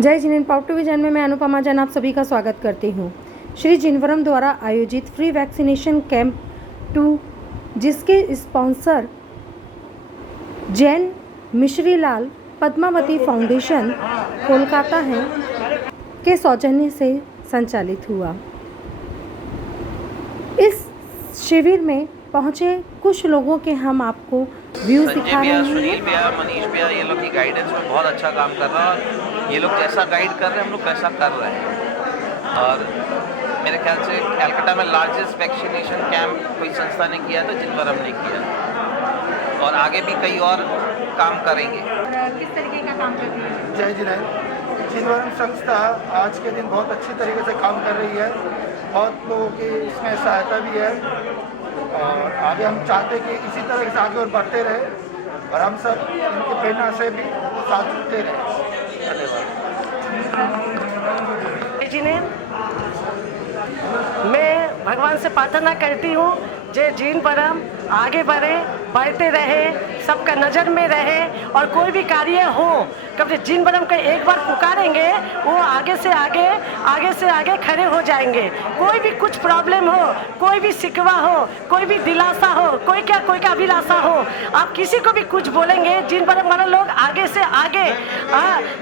जय जिनेन pout vision में मैं अनुपमा जैन आप सभी का स्वागत करती हूँ। श्री जिनवरम द्वारा आयोजित फ्री वैक्सीनेशन कैंप 2 जिसके स्पॉन्सर जैन मिश्रीलाल पद्मावती फाउंडेशन कोलकाता हैं के सौजन्य से संचालित हुआ। इस शिविर में पहुँचे कुछ लोगों के हम आपको व्यू दिखा रहे हैं। सुनील भैया, मनीष भैया, ये लोग की गाइडेंस में बहुत अच्छा काम कर रहा है और ये लोग जैसा गाइड कर रहे हैं हम लोग वैसा कर रहे हैं। और मेरे ख्याल से कलकत्ता में लार्जेस्ट वैक्सीनेशन कैंप कोई संस्था ने किया था, जिनवरम ने किया और आगे भी कई और काम करेंगे। किस तरीके का काम कर रही है? जय जिनवरम संस्था आज के दिन बहुत अच्छी तरीके से काम कर रही है। बहुत लोगों की इसमें सहायता भी है और आगे हम चाहते हैं कि इसी तरह से आगे और बढ़ते रहे और हम सब इनकी प्रेरणा से भी साथ जुड़ते रहे। धन्यवाद। जिन्हें मैं भगवान से प्रार्थना करती हूँ जय जिनवरम आगे बढ़े, बढ़ते रहे, सबका नज़र में रहे और कोई भी कार्य हो कभी जिनवरम का एक बार पुकारेंगे वो आगे से आगे खड़े हो जाएंगे। कोई भी कुछ प्रॉब्लम हो, कोई भी शिकवा हो, कोई भी दिलासा हो, कोई का अभिलाषा हो, आप किसी को भी कुछ बोलेंगे जिनवरम वाले लोग आगे से आगे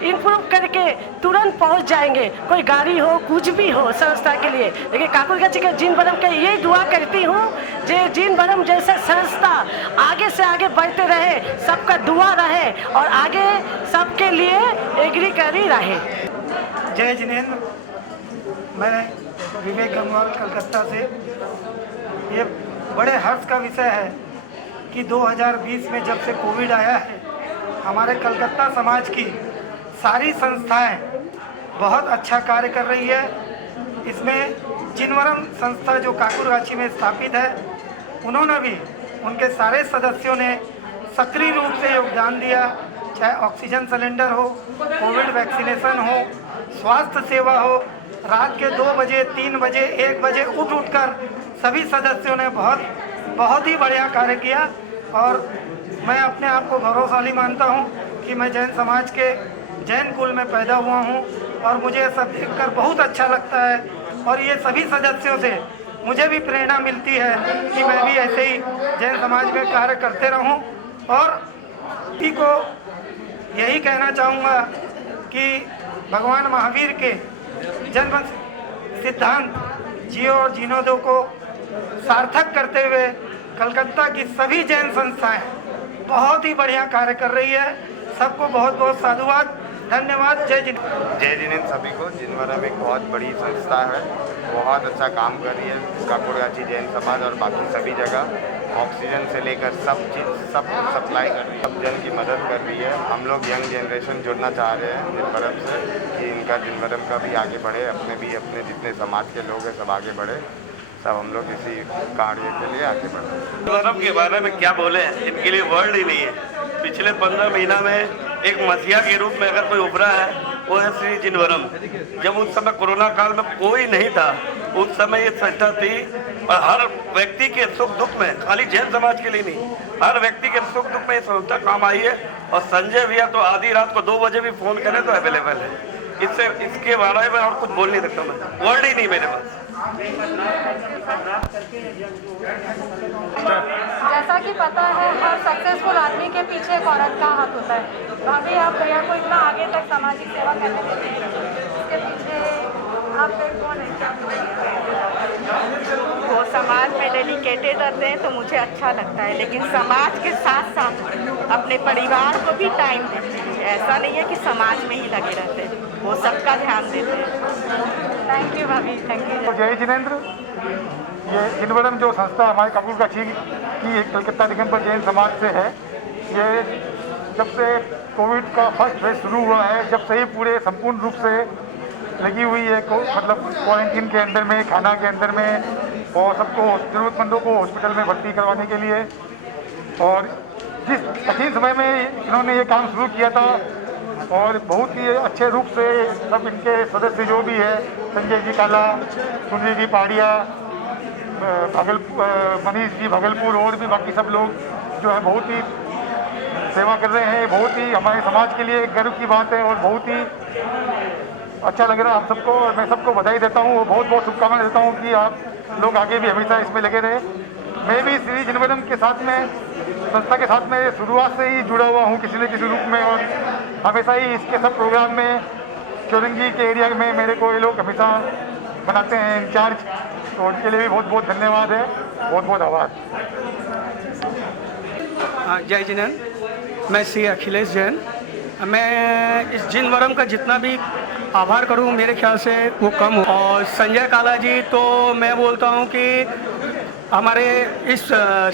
इम्प्रूव करके तुरंत पहुंच जाएंगे। कोई गाड़ी हो, कुछ भी हो संस्था के लिए। लेकिन काकुरगंज के जिनवरम के यही दुआ करती हूँ जे जिनवरम जैसे संस्था आगे से आगे बढ़ते रहे, सबका दुआ रहे और आगे सबके लिए एग्री करी रहे। जय जिनेंद्र, मैं विवेक गंगवाल कलकत्ता से। ये बड़े हर्ष का विषय है कि 2020 में जब से कोविड आया है हमारे कलकत्ता समाज की सारी संस्थाएं बहुत अच्छा कार्य कर रही है। इसमें जिनवरम संस्था जो काकुरगाछी में स्थापित है उन्होंने भी, उनके सारे सदस्यों ने सक्रिय रूप से योगदान दिया। चाहे ऑक्सीजन सिलेंडर हो, कोविड वैक्सीनेशन हो, स्वास्थ्य सेवा हो, रात के 2 बजे, 3 बजे, 1 बजे उठकर सभी सदस्यों ने बहुत ही बढ़िया कार्य किया। और मैं अपने आप को गौरवशाली मानता हूं कि मैं जैन समाज के जैन कुल में पैदा हुआ हूं और मुझे सब देखकर बहुत अच्छा लगता है। और ये सभी सदस्यों से मुझे भी प्रेरणा मिलती है कि मैं भी ऐसे ही जैन समाज में कार्य करते रहूं। और सभी को यही कहना चाहूँगा कि भगवान महावीर के जन्म सिद्धांत जियो और जीनो दो को सार्थक करते हुए कलकत्ता की सभी जैन संस्थाएं बहुत ही बढ़िया कार्य कर रही है। सबको बहुत बहुत साधुवाद, धन्यवाद। जय जिनेंद्र सभी को। जिनवरम एक बहुत बड़ी संस्था है, बहुत अच्छा काम कर रही है काकुरगाछी जैन समाज और बाकी सभी जगह। ऑक्सीजन से लेकर सब चीज़ सब सप्लाई कर रही है, सब जन की मदद कर रही है। हम लोग यंग जनरेशन जुड़ना चाह रहे हैं जिनवरम से कि इनका जिनवरम का भी आगे बढ़े, अपने जितने समाज के लोग हैं सब आगे बढ़े। सब हम लोग इसी कार्य के लिए आगे बढ़े। जिनवरम के बारे में क्या बोले, इनके लिए वर्ड ही नहीं है। पिछले 15 महीना में एक मसीहा के रूप में अगर कोई उभरा है वो है श्री जिनवरम। जब उस समय कोरोना काल में कोई नहीं था, उस समय ये संस्था थी और हर व्यक्ति के सुख दुख में, खाली जैन समाज के लिए नहीं, हर व्यक्ति के सुख दुख में ये संस्था काम आई है। और संजय भैया तो आधी रात को 2 बजे भी फोन करें तो अवेलेबल है। इसके बारे में और कुछ बोल नहीं सकता मैं, वर्ड ही नहीं मेरे पास। जैसा कि पता है हर सक्सेसफुल आदमी के पीछे एक औरत का हाथ होता है। भाभी, आप भैया को इतना आगे तक सामाजिक सेवा करने देते हैं, इसके पीछे आप कौन है? वो समाज में डेडिकेटेड रहते हैं तो मुझे अच्छा लगता है, लेकिन समाज के साथ साथ अपने परिवार को भी टाइम देते हैं। ऐसा नहीं है कि समाज में ही लगे रहते हैं, वो सबका ध्यान देते हैं। थैंक यू भाभी, थैंक यू। जय जिनेंद्र, ये जिनवरम जो संस्था हमारे काकुरगाछी की कलकत्ता दिगंबर जैन समाज से है, ये जब से कोविड का फर्स्ट फेज शुरू हुआ है, जब से ही पूरे संपूर्ण रूप से लगी हुई है, मतलब क्वारंटीन के अंदर में, खाना के अंदर में और सबको ज़रूरतमंदों को हॉस्पिटल में भर्ती करवाने के लिए। और जिस कठिन समय में इन्होंने ये काम शुरू किया था और बहुत ही अच्छे रूप से सब इनके सदस्य जो भी है, संजय जी काला, सुनील जी पहाड़िया, मनीष जी भागलपुर और भी बाकी सब लोग जो है बहुत ही सेवा कर रहे हैं। बहुत ही हमारे समाज के लिए गर्व की बात है और बहुत ही अच्छा लग रहा है आप सबको, और मैं सबको बधाई देता हूँ, बहुत बहुत शुभकामनाएं देता हूँ कि आप लोग आगे भी हमेशा इसमें लगे रहे। मैं भी श्री जिनवरम के साथ में, संस्था के साथ में शुरुआत से ही जुड़ा हुआ हूँ किसी न किसी रूप में, और हमेशा ही इसके सब प्रोग्राम में चौरंगी के एरिया में मेरे को ये लोग हमेशा बनाते हैं इंचार्ज, तो उनके लिए भी बहुत बहुत धन्यवाद है, बहुत बहुत आभार। जय जिनेंद्र, मैं श्री अखिलेश जैन। मैं इस जिनवरम का जितना भी आभार करूं मेरे ख्याल से वो कम हो। और संजय काला जी तो मैं बोलता हूं कि हमारे इस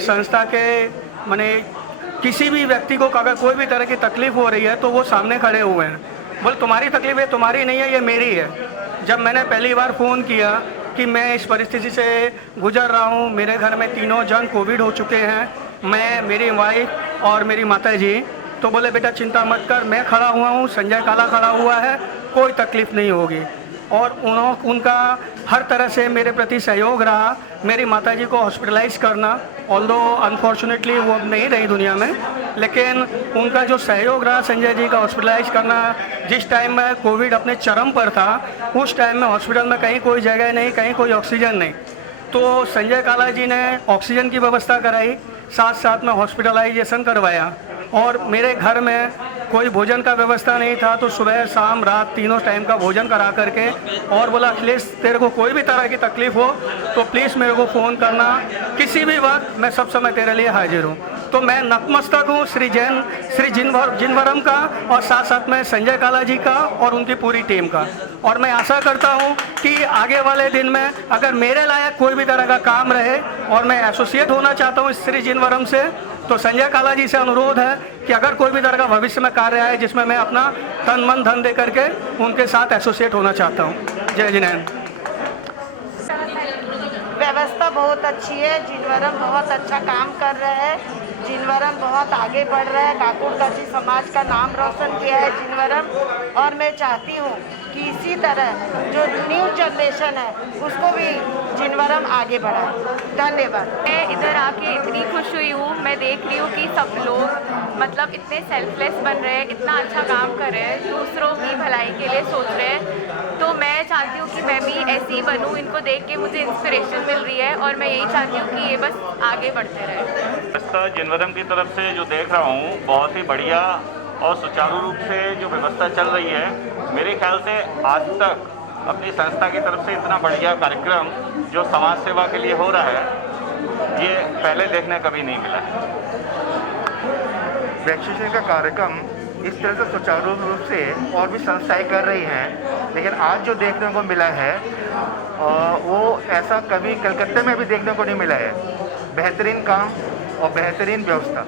संस्था के माने किसी भी व्यक्ति को अगर कोई भी तरह की तकलीफ़ हो रही है तो वो सामने खड़े हुए हैं, बोल तुम्हारी तकलीफ़ है, तुम्हारी नहीं है, ये मेरी है। जब मैंने पहली बार फ़ोन किया कि मैं इस परिस्थिति से गुजर रहा हूँ, मेरे घर में तीनों जन कोविड हो चुके हैं, मैं, मेरी वाइफ और मेरी माता जी, तो बोले बेटा चिंता मत कर, मैं खड़ा हुआ हूँ, संजय काला खड़ा हुआ है, कोई तकलीफ़ नहीं होगी। और उनका हर तरह से मेरे प्रति सहयोग रहा। मेरी माताजी को हॉस्पिटलाइज करना, ऑल्दो अनफॉर्चुनेटली वो अब नहीं रही दुनिया में, लेकिन उनका जो सहयोग रहा संजय जी का हॉस्पिटलाइज करना, जिस टाइम में कोविड अपने चरम पर था उस टाइम में हॉस्पिटल में कहीं कोई जगह नहीं, कहीं कोई ऑक्सीजन नहीं, तो संजय काला जी ने ऑक्सीजन की व्यवस्था कराई, साथ साथ में हॉस्पिटलाइजेशन करवाया। और मेरे घर में कोई भोजन का व्यवस्था नहीं था, तो सुबह शाम रात तीनों टाइम का भोजन करा करके, और बोला अखिलेश तेरे को कोई भी तरह की तकलीफ़ हो तो प्लीज़ मेरे को फ़ोन करना, किसी भी वक्त मैं सब समय तेरे लिए हाजिर हूँ। तो मैं नतमस्तक हूँ श्री जिनवरम का, और साथ साथ में संजय काला जी का और उनकी पूरी टीम का। और मैं आशा करता हूँ कि आगे वाले दिन में अगर मेरे लायक कोई भी तरह का काम रहे और मैं एसोसिएट होना चाहता हूँ श्री जिनवरम से, तो संजय काला जी से अनुरोध है कि अगर कोई भी तरह का भविष्य में कार्य आए जिसमें मैं अपना तन मन धन दे करके उनके साथ एसोसिएट होना चाहता हूँ। जय जिनेंद्र। व्यवस्था बहुत अच्छी है, जिनवरम बहुत अच्छा काम कर रहे हैं, जिनवरम बहुत आगे बढ़ रहा है, काकुड़काची समाज का नाम रोशन किया है जिनवरम। और मैं चाहती हूँ कि इसी तरह जो न्यू जनरेशन है उसको भी जिनवरम आगे बढ़ाए। धन्यवाद। मैं इधर आके इतनी खुश हुई हूँ, मैं देख रही हूँ कि सब लोग मतलब इतने सेल्फलेस बन रहे हैं, इतना अच्छा काम कर रहे हैं, दूसरों की भलाई के लिए सोच रहे हैं। तो मैं चाहती हूँ कि मैं भी ऐसी बनूँ, इनको देख के मुझे इंस्पिरेशन मिल रही है, और मैं यही चाहती हूँ कि ये बस आगे बढ़ते रहे। जिनवरम की तरफ से जो देख रहा हूँ बहुत ही बढ़िया और सुचारू रूप से जो व्यवस्था चल रही है, मेरे ख्याल से आज तक अपनी संस्था की तरफ से इतना बढ़िया कार्यक्रम जो समाज सेवा के लिए हो रहा है, ये पहले देखने कभी नहीं मिला है। वैक्सीनेशन का कार्यक्रम इस तरह से सुचारू रूप से और भी संस्थाएं कर रही हैं, लेकिन आज जो देखने को मिला है वो ऐसा कभी कलकत्ते में भी देखने को नहीं मिला है। बेहतरीन काम और बेहतरीन व्यवस्था।